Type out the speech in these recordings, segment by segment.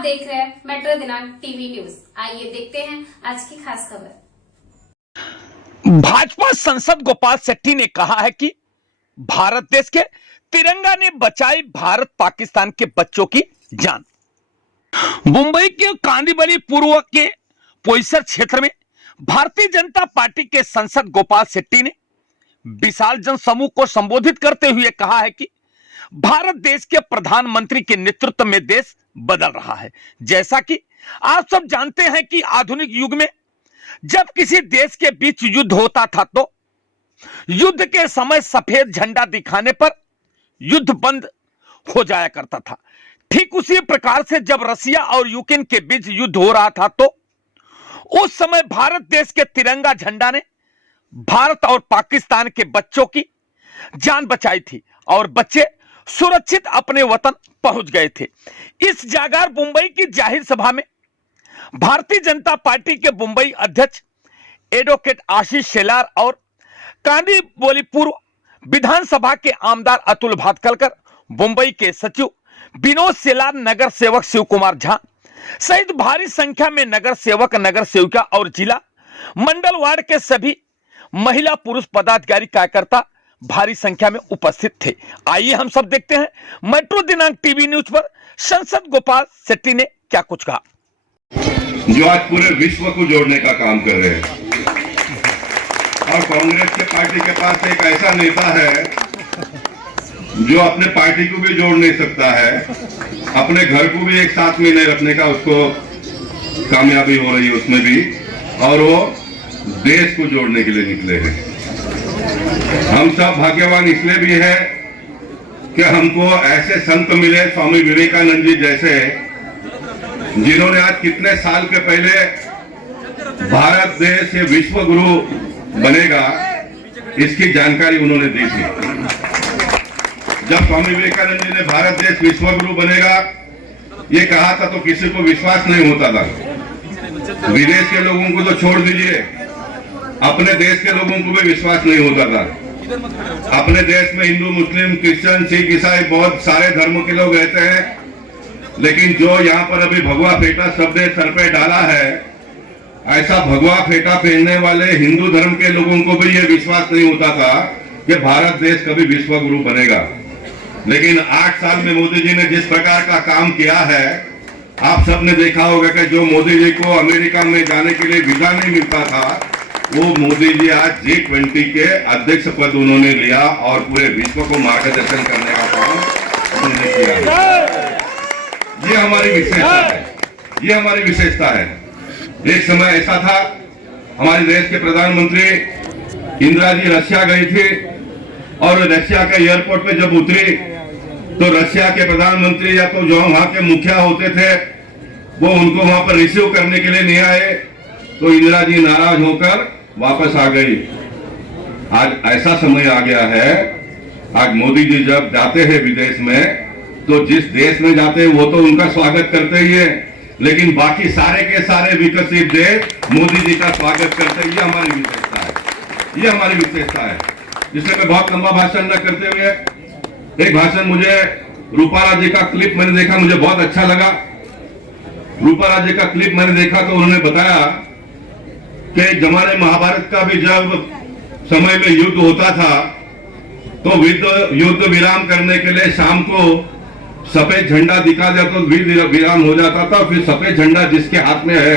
आप देख रहे हैं मेट्रो दिनांक टीवी न्यूज। आइए देखते हैं आज की खास खबर। भाजपा सांसद गोपाल शेट्टी ने कहा है कि भारत देश के तिरंगा ने बचाई भारत पाकिस्तान के बच्चों की जान। मुंबई के कांदीवली पूर्व के पोईसर क्षेत्र में भारतीय जनता पार्टी के सांसद गोपाल शेट्टी ने विशाल जनसमूह को संबोधित करते हुए कहा है कि भारत देश के प्रधानमंत्री के नेतृत्व में देश बदल रहा है। जैसा कि आप सब जानते हैं कि आधुनिक युग में जब किसी देश के बीच युद्ध होता था तो युद्ध के समय सफेद झंडा दिखाने पर युद्ध बंद हो जाया करता था। ठीक उसी प्रकार से जब रसिया और यूक्रेन के बीच युद्ध हो रहा था तो उस समय भारत देश के तिरंगा झंडा ने भारत और पाकिस्तान के बच्चों की जान बचाई थी और बच्चे सुरक्षित अपने वतन पहुंच गए थे। इस जागर मुंबई की जाहिर सभा में भारतीय जनता पार्टी के मुंबई अध्यक्ष एडवोकेट आशीष शेलार और कांदीवली पूर्व विधानसभा के आमदार अतुल भातखलकर, मुंबई के सचिव विनोद शेलार, नगर सेवक शिव कुमार झा सहित भारी संख्या में नगर सेवक, नगर सेविका और जिला मंडल वार्ड के सभी महिला पुरुष पदाधिकारी कार्यकर्ता भारी संख्या में उपस्थित थे। आइए हम सब देखते हैं मेट्रो दिनांक टीवी न्यूज पर सांसद गोपाल शेट्टी ने क्या कुछ कहा। जो आज पूरे विश्व को जोड़ने का काम कर रहे हैं और कांग्रेस के पार्टी के पास एक ऐसा नेता है जो अपने पार्टी को भी जोड़ नहीं सकता है, अपने घर को भी एक साथ में नहीं रखने का उसको कामयाबी हो रही है उसमें भी, और वो देश को जोड़ने के लिए निकले हैं। हम सब भाग्यवान इसलिए भी है कि हमको ऐसे संत मिले, स्वामी विवेकानंद जी जैसे, जिन्होंने आज कितने साल के पहले भारत देश ये विश्व गुरु बनेगा इसकी जानकारी उन्होंने दी थी। जब स्वामी विवेकानंद जी ने भारत देश विश्व गुरु बनेगा ये कहा था तो किसी को विश्वास नहीं होता था। विदेश के लोगों को तो छोड़ दीजिए, अपने देश के लोगों को भी विश्वास नहीं होता था। अपने देश में हिंदू, मुस्लिम, क्रिश्चियन, सिख, ईसाई बहुत सारे धर्मों के लोग रहते हैं, लेकिन जो यहाँ पर अभी भगवा फेटा शब्द सर पे डाला है, ऐसा भगवा फेटा पहनने वाले हिंदू धर्म के लोगों को भी यह विश्वास नहीं होता था कि भारत देश कभी विश्व गुरु बनेगा। लेकिन 8 साल में मोदी जी ने जिस प्रकार का काम किया है, आप सबने देखा होगा कि जो मोदी जी को अमेरिका में जाने के लिए वीजा नहीं मिलता था, वो मोदी जी आज G20 के अध्यक्ष पद उन्होंने लिया और पूरे विश्व को मार्गदर्शन करने का काम उन्होंने किया। ये हमारी विशेषता है, ये हमारी विशेषता है। एक समय ऐसा था, हमारे देश के प्रधानमंत्री इंदिरा जी रशिया गई थी और रशिया के एयरपोर्ट पे जब उतरी तो रशिया के प्रधानमंत्री या तो जो वहां के मुखिया होते थे वो उनको वहां पर रिसीव करने के लिए नहीं आए, तो इंदिरा जी नाराज होकर वापस आ गई। आज ऐसा समय आ गया है, आज मोदी जी जब जाते हैं विदेश में तो जिस देश में जाते हैं वो तो उनका स्वागत करते ही है, लेकिन बाकी सारे के सारे विकसित देश मोदी जी का स्वागत करते हैं। ये हमारी विशेषता है, ये हमारी विशेषता है। जिससे मैं बहुत लंबा भाषण न करते हुए, एक भाषण मुझे रूपाला जी का क्लिप मैंने देखा, मुझे बहुत अच्छा लगा। रूपाला जी का क्लिप मैंने देखा तो उन्होंने बताया कि जमाने महाभारत का भी जब समय में युद्ध होता था तो युद्ध विराम करने के लिए शाम को सफेद झंडा दिखा दिया तो विराम हो जाता था। फिर सफेद झंडा जिसके हाथ में है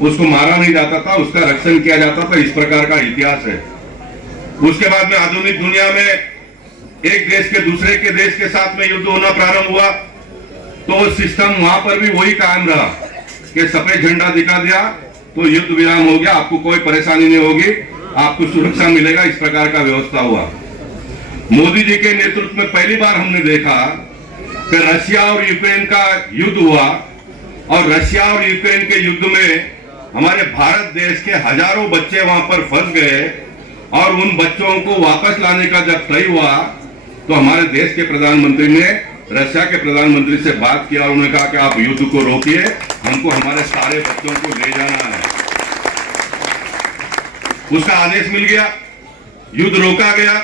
उसको मारा नहीं जाता था, उसका रक्षण किया जाता था। इस प्रकार का इतिहास है। उसके बाद में आधुनिक दुनिया में एक देश के दूसरे के देश के साथ में युद्ध होना प्रारंभ हुआ तो सिस्टम वहां पर भी वही कायम रहा कि सफेद झंडा दिखा दिया तो युद्ध विराम हो गया, आपको कोई परेशानी नहीं होगी, आपको सुरक्षा मिलेगा। इस प्रकार का व्यवस्था हुआ। मोदी जी के नेतृत्व में पहली बार हमने देखा कि रशिया और यूक्रेन का युद्ध हुआ और रशिया और यूक्रेन के युद्ध में हमारे भारत देश के हजारों बच्चे वहां पर फंस गए और उन बच्चों को वापस लाने का जब तय हुआ तो हमारे देश के प्रधानमंत्री ने रशिया के प्रधानमंत्री से बात किया और उन्होंने कहा कि आप युद्ध को रोकिए, हमको हमारे सारे बच्चों को ले जाना है। उसका आदेश मिल गया, युद्ध रोका गया।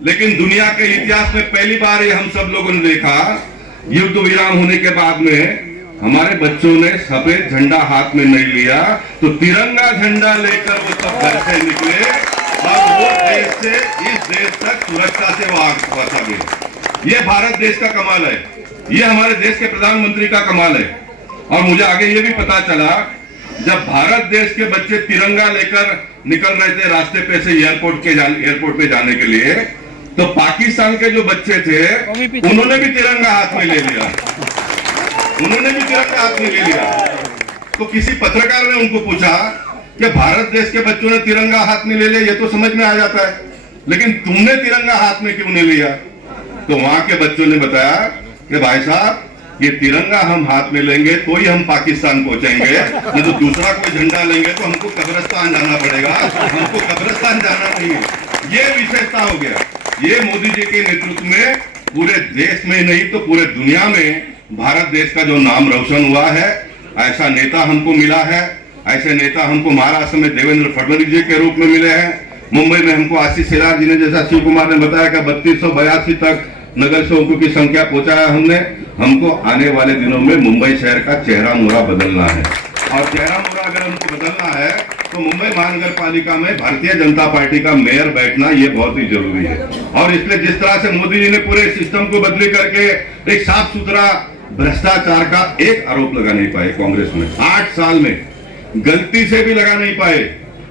लेकिन दुनिया के इतिहास में पहली बार ये हम सब लोगों ने देखा, युद्ध विराम होने के बाद में हमारे बच्चों ने सफेद झंडा हाथ में नहीं लिया तो तिरंगा झंडा लेकर वो सब घर से निकले और वो देश से इस देश तक सुरक्षा से वो आगे पहुंचा गए। ये भारत देश का कमाल है, ये हमारे देश के प्रधानमंत्री का कमाल है। और मुझे आगे ये भी पता चला, जब भारत देश के बच्चे तिरंगा लेकर निकल रहे थे रास्ते पे से एयरपोर्ट पे जाने के लिए, तो पाकिस्तान के जो बच्चे थे उन्होंने भी तिरंगा हाथ में ले लिया, उन्होंने भी तिरंगा हाथ में ले लिया। तो किसी पत्रकार ने उनको पूछा कि भारत देश के बच्चों ने तिरंगा हाथ में ले लिया, ये तो समझ में आ जाता है, लेकिन तुमने तिरंगा हाथ में क्यों नहीं लिया? तो वहां के बच्चों ने बताया कि भाई साहब, ये तिरंगा हम हाथ में लेंगे तो ही हम पाकिस्तान पहुंचेंगे, नहीं तो दूसरा कोई झंडा लेंगे तो हमको कब्रिस्तान जाना पड़ेगा, हमको कब्रिस्तान जाना नहीं है। ये विशेषता हो गया। ये मोदी जी के नेतृत्व में पूरे देश में नहीं तो पूरे दुनिया में भारत देश का जो नाम रोशन हुआ है, ऐसा नेता हमको मिला है। ऐसे नेता हमको महाराष्ट्र में देवेंद्र फडणवीस जी के रूप में मिले हैं, मुंबई में हमको आशीष शेलार जी ने, जैसा शिव कुमार ने बताया कि 3282 तक नगर सेवकों की संख्या पहुंचाया हमने। हमको आने वाले दिनों में मुंबई शहर का चेहरा मोहरा बदलना है, और चेहरा मोहरा अगर हमको बदलना है तो मुंबई महानगर पालिका में भारतीय जनता पार्टी का मेयर बैठना ये बहुत ही जरूरी है। और इसलिए जिस तरह से मोदी जी ने पूरे सिस्टम को बदली करके एक साफ सुथरा भ्रष्टाचार का एक आरोप लगा नहीं पाए कांग्रेस में 8 साल में, गलती से भी लगा नहीं पाए।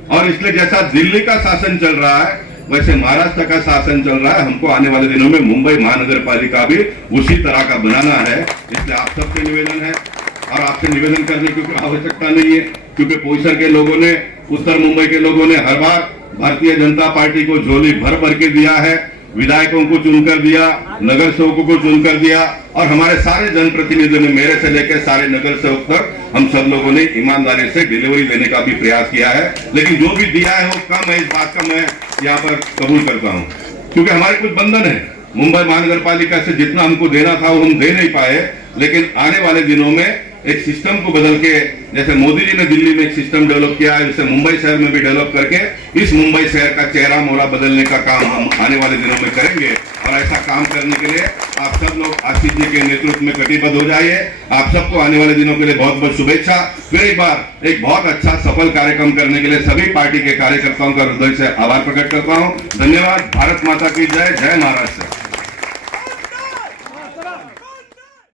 और इसलिए जैसा दिल्ली का शासन चल रहा है वैसे महाराष्ट्र का शासन चल रहा है। हमको आने वाले दिनों में मुंबई महानगर पालिका भी उसी तरह का बनाना है। इसलिए आप सबसे निवेदन है, और आपसे निवेदन करने की कोई आवश्यकता नहीं है, क्योंकि पोईसर के लोगों ने, उत्तर मुंबई के लोगों ने हर बार भारतीय जनता पार्टी को झोली भर भर के दिया है, विधायकों को चुनकर दिया, नगर सेवकों को चुनकर दिया, और हमारे सारे जनप्रतिनिधियों ने, मेरे से लेकर सारे नगर सेवक तक, हम सब लोगों ने ईमानदारी से डिलीवरी देने का भी प्रयास किया है। लेकिन जो भी दिया है वो कम है, इस बात का मैं यहाँ पर कबूल करता हूँ, क्योंकि हमारे कुछ बंधन है। मुंबई महानगर पालिका से जितना हमको देना था वो हम दे नहीं पाए, लेकिन आने वाले दिनों में एक सिस्टम को बदल के, जैसे मोदी जी ने दिल्ली में एक सिस्टम डेवलप किया है, उसे मुंबई शहर में भी डेवलप करके इस मुंबई शहर का चेहरा मोहरा बदलने का काम हम आने वाले दिनों में करेंगे। और ऐसा काम करने के लिए आप सब लोग आशीष जी के नेतृत्व में कटिबद्ध हो जाइए। आप सबको आने वाले दिनों के लिए बहुत बहुत शुभेच्छा। फिर एक बार एक बहुत अच्छा सफल कार्यक्रम करने के लिए सभी पार्टी के कार्यकर्ताओं का हृदय से आभार प्रकट करता हूँ। धन्यवाद। भारत माता की जय। जय महाराष्ट्र।